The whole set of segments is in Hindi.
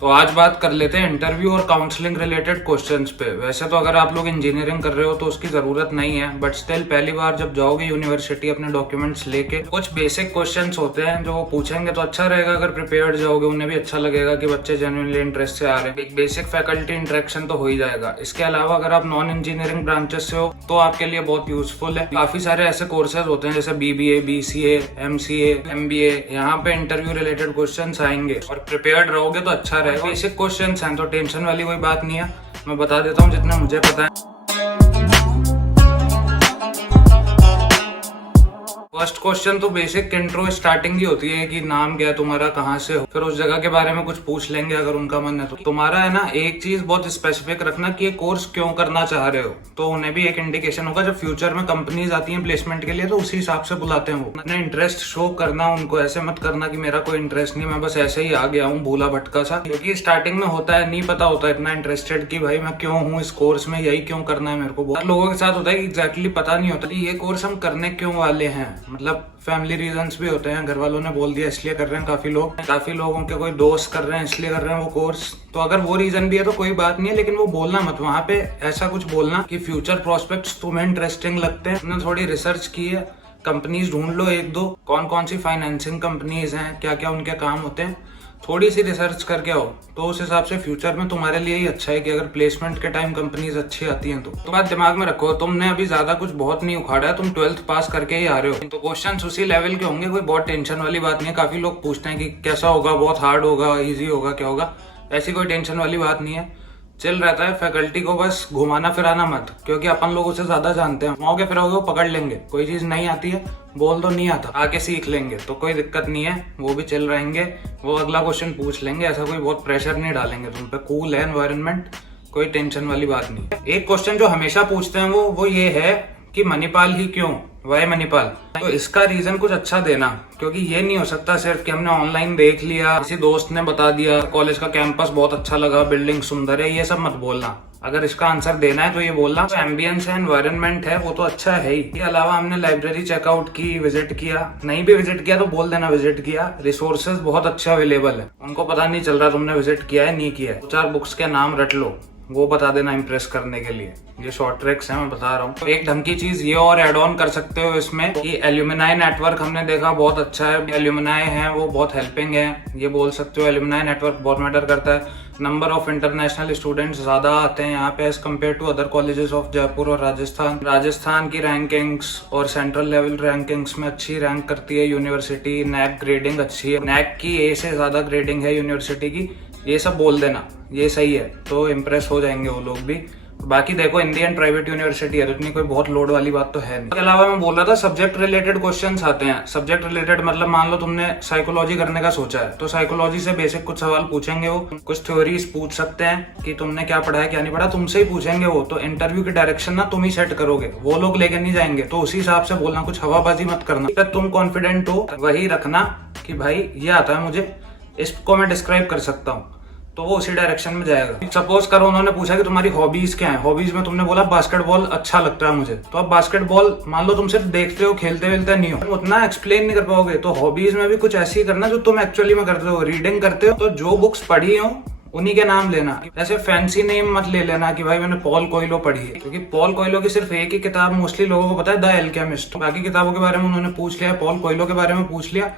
तो आज बात कर लेते हैं इंटरव्यू और काउंसलिंग रिलेटेड क्वेश्चंस पे। वैसे तो अगर आप लोग इंजीनियरिंग कर रहे हो तो उसकी जरूरत नहीं है, बट स्टिल पहली बार जब जाओगे यूनिवर्सिटी अपने डॉक्यूमेंट्स लेके, कुछ बेसिक क्वेश्चंस होते हैं जो वो पूछेंगे तो अच्छा रहेगा। अगर प्रिपेयर्ड जाओगे उन्हें भी अच्छा लगेगा कि बच्चे जेन्युइनली इंटरेस्ट से आ रहे हैं। एक बेसिक फैकल्टी इंटरेक्शन तो हो ही जाएगा। इसके अलावा अगर आप नॉन इंजीनियरिंग ब्रांचेस से हो तो आपके लिए बहुत यूजफुल है। काफी सारे ऐसे कोर्सेज होते हैं जैसे BBA, BCA, MCA, MBA, यहाँ पे इंटरव्यू रिलेटेड क्वेश्चंस आएंगे और प्रिपेयर्ड रहोगे तो अच्छा रहेगा। बेसिक क्वेश्चंस हैं तो टेंशन वाली कोई बात नहीं है। मैं बता देता हूँ जितना मुझे पता है। फर्स्ट क्वेश्चन तो बेसिक इंट्रो स्टार्टिंग ही होती है कि नाम क्या है तुम्हारा, कहाँ से हो, फिर उस जगह के बारे में कुछ पूछ लेंगे अगर उनका मन है तो। तुम्हारा है ना एक चीज बहुत स्पेसिफिक रखना कि ये कोर्स क्यों करना चाह रहे हो, तो उन्हें भी एक इंडिकेशन होगा। जब फ्यूचर में कंपनीज आती हैं प्लेसमेंट के लिए तो उसी हिसाब से बुलाते हैं वो। अपना इंटरेस्ट शो करना उनको, ऐसे मत करना कि मेरा कोई इंटरेस्ट नहीं, मैं बस ऐसे ही आ गया हूँ भूला भटका सा, क्योंकि स्टार्टिंग में होता है, नहीं पता होता इतना इंटरेस्टेड कि भाई मैं क्यों हूँ इस कोर्स में, यही क्यों करना है मेरे को। बहुत लोगों के साथ होता है कि एग्जैक्टली पता नहीं होता ये कोर्स हम करने क्यों वाले हैं। मतलब फैमिली रीजंस भी होते हैं, घर वालों ने बोल दिया इसलिए कर रहे हैं। काफी लोगों के कोई दोस्त कर रहे हैं इसलिए कर रहे हैं वो कोर्स। तो अगर वो रीजन भी है तो कोई बात नहीं है, लेकिन वो बोलना मत वहाँ पे। ऐसा कुछ बोलना कि फ्यूचर प्रोस्पेक्ट्स तुम्हें इंटरेस्टिंग लगते हैं, तुमने थोड़ी रिसर्च की है, कंपनीज ढूंढ लो एक दो, कौन कौन सी फाइनेंसिंग कंपनीज हैं, क्या क्या उनके काम होते हैं, थोड़ी सी रिसर्च करके आओ तो उस हिसाब से फ्यूचर में तुम्हारे लिए ही अच्छा है कि अगर प्लेसमेंट के टाइम कंपनीज अच्छी आती हैं तो बात दिमाग में रखो, तुमने अभी ज्यादा कुछ बहुत नहीं उखाड़ा है, तुम 12th पास करके ही आ रहे हो, तो क्वेश्चंस उसी लेवल के होंगे, कोई बहुत टेंशन वाली बात नहीं है। काफी लोग पूछते हैं कि कैसा होगा, बहुत हार्ड होगा, ईजी होगा, क्या होगा, ऐसी कोई टेंशन वाली बात नहीं है। चल रहता है, फैकल्टी को बस घुमाना फिराना मत, क्योंकि अपन लोग उसे ज्यादा जानते हैं। घुमाओगे फिराओगे वो पकड़ लेंगे। कोई चीज नहीं आती है बोल दो नहीं आता, आके सीख लेंगे तो कोई दिक्कत नहीं है, वो भी चल रहेंगे, वो अगला क्वेश्चन पूछ लेंगे। ऐसा कोई बहुत प्रेशर नहीं डालेंगे तुम पे, कूल है एनवायरनमेंट, कोई टेंशन वाली बात नहीं। एक क्वेश्चन जो हमेशा पूछते हैं वो ये है कि मणिपाल ही क्यों, वाई मणिपाल। तो इसका रीजन कुछ अच्छा देना, क्योंकि ये नहीं हो सकता सिर्फ कि हमने ऑनलाइन देख लिया, किसी दोस्त ने बता दिया, कॉलेज का कैंपस बहुत अच्छा लगा, बिल्डिंग सुंदर है, ये सब मत बोलना। अगर इसका आंसर देना है तो ये बोलना तो एम्बियंस है, एनवायरनमेंट है, वो तो अच्छा है ही। इसके अलावा हमने लाइब्रेरी चेकआउट की, विजिट किया, नहीं भी विजिट किया तो बोल देना विजिट किया, रिसोर्सेज बहुत अच्छे अवेलेबल है। उनको पता नहीं चल रहा तुमने विजिट किया है नहीं किया है, 2-4 बुक्स के नाम रट लो, वो बता देना इम्प्रेस करने के लिए। ये शॉर्ट ट्रिक्स हैं मैं बता रहा हूँ। तो एक ढंग की चीज ये और एड ऑन कर सकते हो इसमें कि एल्यूमिनाई नेटवर्क हमने देखा बहुत अच्छा है, एल्यूमिनाई है वो बहुत हेल्पिंग है, ये बोल सकते हो। एल्यूमिनाई नेटवर्क बहुत मैटर करता है। नंबर ऑफ इंटरनेशनल स्टूडेंट्स ज्यादा आते हैं यहाँ पे as compared to other colleges of Jaipur और राजस्थान की रैंकिंग्स और सेंट्रल लेवल रैंकिंग्स में अच्छी रैंक करती है यूनिवर्सिटी। नैक ग्रेडिंग अच्छी है, नैक की A से ज्यादा ग्रेडिंग है यूनिवर्सिटी की। ये सब बोल देना, ये सही है तो इम्प्रेस हो जाएंगे वो लोग भी। बाकी देखो इंडियन प्राइवेट यूनिवर्सिटी है तो इतनी कोई बहुत लोड वाली बात तो है नहीं। इसके अलावा मैं बोल रहा था सब्जेक्ट रिलेटेड क्वेश्चंस आते हैं। सब्जेक्ट रिलेटेड मतलब मान लो तुमने साइकोलॉजी करने का सोचा है तो साइकोलॉजी से बेसिक कुछ सवाल पूछेंगे वो, कुछ थ्योरीज पूछ सकते हैं कि तुमने क्या पढ़ा है क्या नहीं पढ़ा, तुमसे ही पूछेंगे वो। तो इंटरव्यू की डायरेक्शन ना तुम ही सेट करोगे, वो लोग लेकर नहीं जाएंगे, तो उसी हिसाब से बोलना, कुछ हवाबाजी मत करना। तुम कॉन्फिडेंट हो वही रखना कि भाई ये आता है मुझे, इसको मैं डिस्क्राइब कर सकता हूँ, तो वो उसी डायरेक्शन में जाएगा। सपोज करो उन्होंने पूछा कि तुम्हारी हॉबीज क्या है, हॉबीज में तुमने बोला बास्केटबॉल अच्छा लगता है मुझे, तो अब बास्केटबॉल मान लो तुम सिर्फ देखते हो, खेलते वेलते नहीं हो, तुम उतना एक्सप्लेन नहीं कर पाओगे। तो हॉबीज में भी कुछ ऐसी करना जो तुम एक्चुअली में करते हो। रीडिंग करते हो तो जो बुक्स पढ़ी हो उन्हीं के नाम लेना, ऐसे फैंसी नेम मत ले लेना कि भाई मैंने पॉल कोयलो पढ़ी है, क्योंकि पॉल कोयलो की सिर्फ एक ही किताब मोस्टली लोगों को पता है, द एल्केमिस्ट। बाकी किताबों के बारे में उन्होंने पूछ लिया, पॉल कोयलो के बारे में पूछ लिया,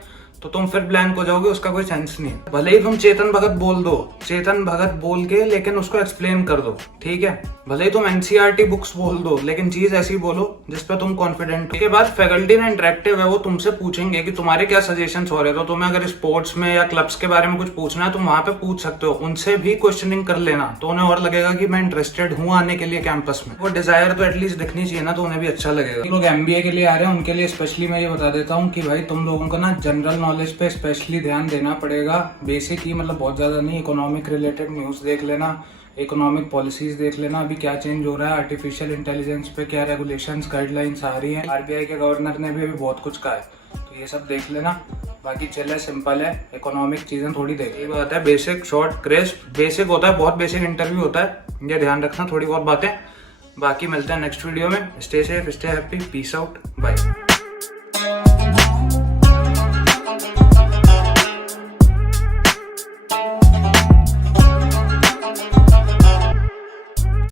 तो तुम फिर ब्लैंक हो जाओगे, उसका कोई सेंस नहीं है। भले ही तुम चेतन भगत बोल दो, चेतन भगत बोल के लेकिन उसको एक्सप्लेन कर दो, ठीक है। भले ही तुम NCERT बुक्स बोल दो, लेकिन चीज ऐसी बोलो जिसपे तुम कॉन्फिडेंट हो। इसके बाद फैकल्टी ना इंटरेक्टिव है, वो तुमसे पूछेंगे कि तुम्हारे क्या सजेशंस हो रहे हैं। तो तुम्हें अगर स्पोर्ट्स में या क्लब्स के बारे में कुछ पूछना है तुम वहां पे पूछ सकते हो, उनसे भी क्वेश्चनिंग कर लेना, तो उन्हें और लगेगा कि मैं इंटरेस्टेड हूँ आने के लिए कैंपस में। वो डिजायर तो एटलीस्ट दिखनी चाहिए ना, तो उन्हें भी अच्छा लगेगा। लोग MBA के लिए आ रहे हैं उनके लिए स्पेशली मैं ये बता देता हूँ कि भाई तुम लोगों को ना जनरल नॉलेज पे स्पेशली ध्यान देना पड़ेगा। बेसिक ही मतलब बहुत ज्यादा नहीं, इकोनॉमिक रिलेटेड न्यूज देख लेना, इकोनॉमिक पॉलिसीज देख लेना, अभी क्या चेंज हो रहा है, आर्टिफिशियल इंटेलिजेंस पे क्या रेगुलेशंस गाइडलाइंस आ रही हैं, RBI के गवर्नर ने भी अभी बहुत कुछ कहा है, तो ये सब देख लेना। बाकी चल है, सिंपल है, इकोनॉमिक चीजें थोड़ी देख, ये बात है बेसिक शॉर्ट क्रिस्प बेसिक होता है, बहुत बेसिक इंटरव्यू होता है, ये ध्यान रखना थोड़ी बहुत बातें। बाकी मिलते हैं नेक्स्ट वीडियो में। Stay safe, stay happy, peace out, bye.